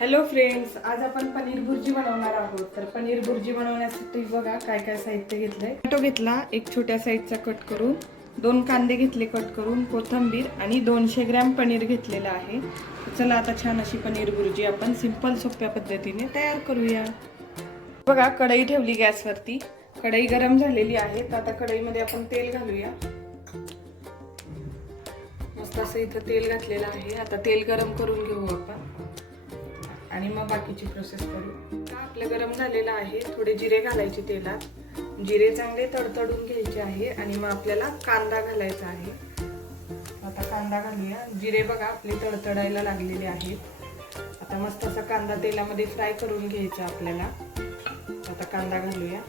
Hello friends, आज आपण पनीर भुर्जी बनवणार आहोत. तर पनीर भुर्जी बनवण्यासाठी बघा काय काय साहित्य घेतलंय. टोमॅटो घेतला एक छोट्या साईजचा कट करून, 2 कांदे घेतले कट करून, कोथिंबीर आणि 200 ग्रॅम पनीर घेतलेलं आहे. चला आता छान अशी पनीर भुर्जी आपण सिंपल सोप्या पद्धतीने तयार करूया. बघा कढई ठेवली गॅसवरती. कढई गरम झालेली आहे. तर आता कढईमध्ये आपण तेल घालूया. मस्त असं इथं तेल घातलेलं आहे. आता तेल गरम करून घेऊ आपण आणि मग बाकीची प्रोसेस करू. आपलं गरम झालेलं आहे. थोडे जिरे घालायचे तेलात. जिरे चांगले तडतडून घ्यायचे आहे आणि मग आपल्याला कांदा घालायचा आहे. आता कांदा घालूया. जिरे बघा आपले तडतडायला लागलेले आहेत. आता मस्त असा कांदा तेलामध्ये फ्राय करून घ्यायचा आपल्याला. आता कांदा घालूया.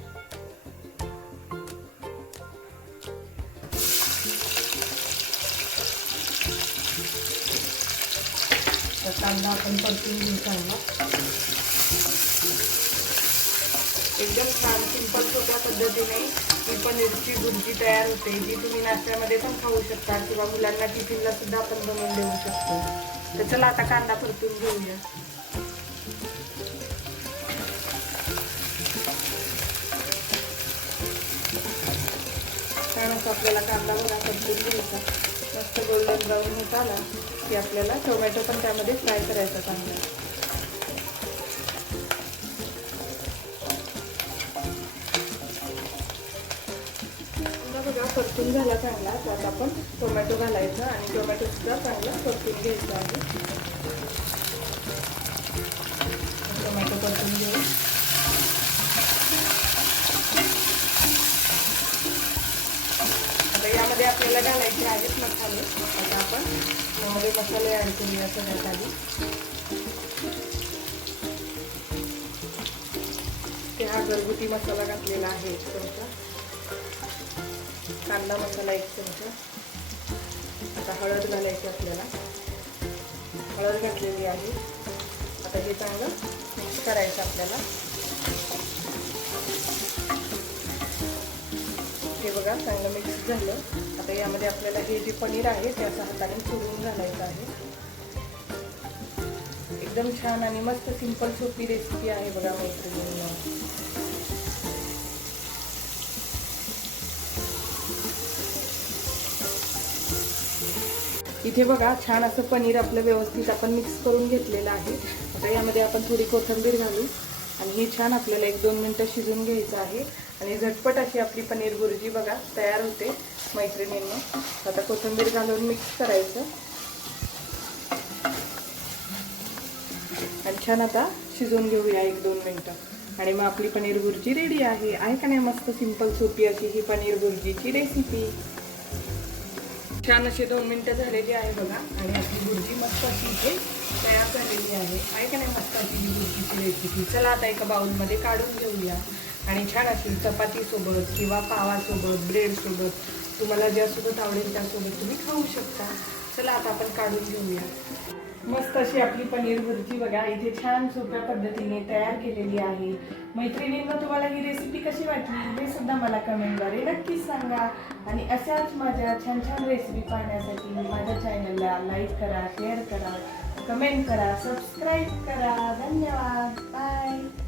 कांदा आपण परतून घेऊ चांगला. एकदम छान सिंपल सोप्या पद्धतीने ही पनीरची भुर्जी तयार होते, जी तुम्ही नाश्त्यामध्ये पण खाऊ शकता किंवा मुलांना टिफिनला सुद्धा आपण बनवून देऊ शकतो. तर चला आता कांदा परतून घेऊया. छान असं आपल्याला कांदा बघा परतून घ्यायचा. मस्त गोल्डन ब्राऊन होत आला की आपल्याला टोमॅटो पण त्यामध्ये फ्राय करायचा चांगला. बघा परतून झाला चांगला. त्यात आपण टोमॅटो घालायचा आणि टोमॅटो सुद्धा चांगला परतून घ्यायचा आहे. टोमॅटो परतून घेऊ. आता यामध्ये आपल्याला घालायचे आहेत मसाले. आता आपण यामध्ये मसाले ऍड करूया. सगळ्यात आधी ते हा घरगुती मसाला घातलेला आहे 1 चमचा. कांदा मसाला 1 चमचा. आता हळद घालायची आपल्याला. हळद घातलेली आहे. आता हे चांगलं मिक्स करायचं आपल्याला. हे बघा चांगलं मिक्स झालं. आता यामध्ये आपल्याला हे जे पनीर आहे ते असं हाताने चुरून घालायचं आहे. एकदम छान आणि मस्त सिंपल सोपी रेसिपी आहे बघा मैत्रिणींनो. इथे बघा छान असं पनीर आपलं व्यवस्थित आपण मिक्स करून घेतलेलं आहे. आता यामध्ये आपण थोडी कोथिंबीर घालू आणि हे छान आपल्याला 1-2 मिनिटं शिजून घ्यायचं आहे आणि झटपट अशी आपली पनीर भुर्जी बघा तयार होते मैत्रिणींनो. आता कोथिंबीर घालून मिक्स करायचं आणि छान आता शिजवून घेऊया 1-2 मिनिटं आणि मग आपली पनीर भुर्जी रेडी आहे. आहे का नाही मस्त सिंपल सोपी अशी ही पनीर भुर्जीची रेसिपी. छान असे 2 मिनिटं झालेली आहे बघा आणि आपली भुर्जी मस्त अशी इथे तयार झालेली आहे का नाही मस्त अशी ही भुर्जीची रेसिपी. चला आता एका बाउलमध्ये काढून घेऊया आणि छान अशी चपातीसोबत किंवा पावासोबत, ब्रेडसोबत तुम्हाला ज्यासोबत आवडेल त्यासोबत तुम्ही खाऊ शकता. चला आता आपण काढून घेऊया. मस्त अशी आपली पनीर भुर्जी बघा इथे छान सोप्या पद्धतीने तयार केलेली आहे. मैत्रिणींना तुम्हाला ही रेसिपी कशी वाटली हे सुद्धा मला कमेंटद्वारे नक्कीच सांगा आणि अशाच माझ्या छान छान रेसिपी पाहण्यासाठी माझ्या चॅनलला लाईक करा, शेअर करा, कमेंट करा, सबस्क्राईब करा. धन्यवाद. बाय.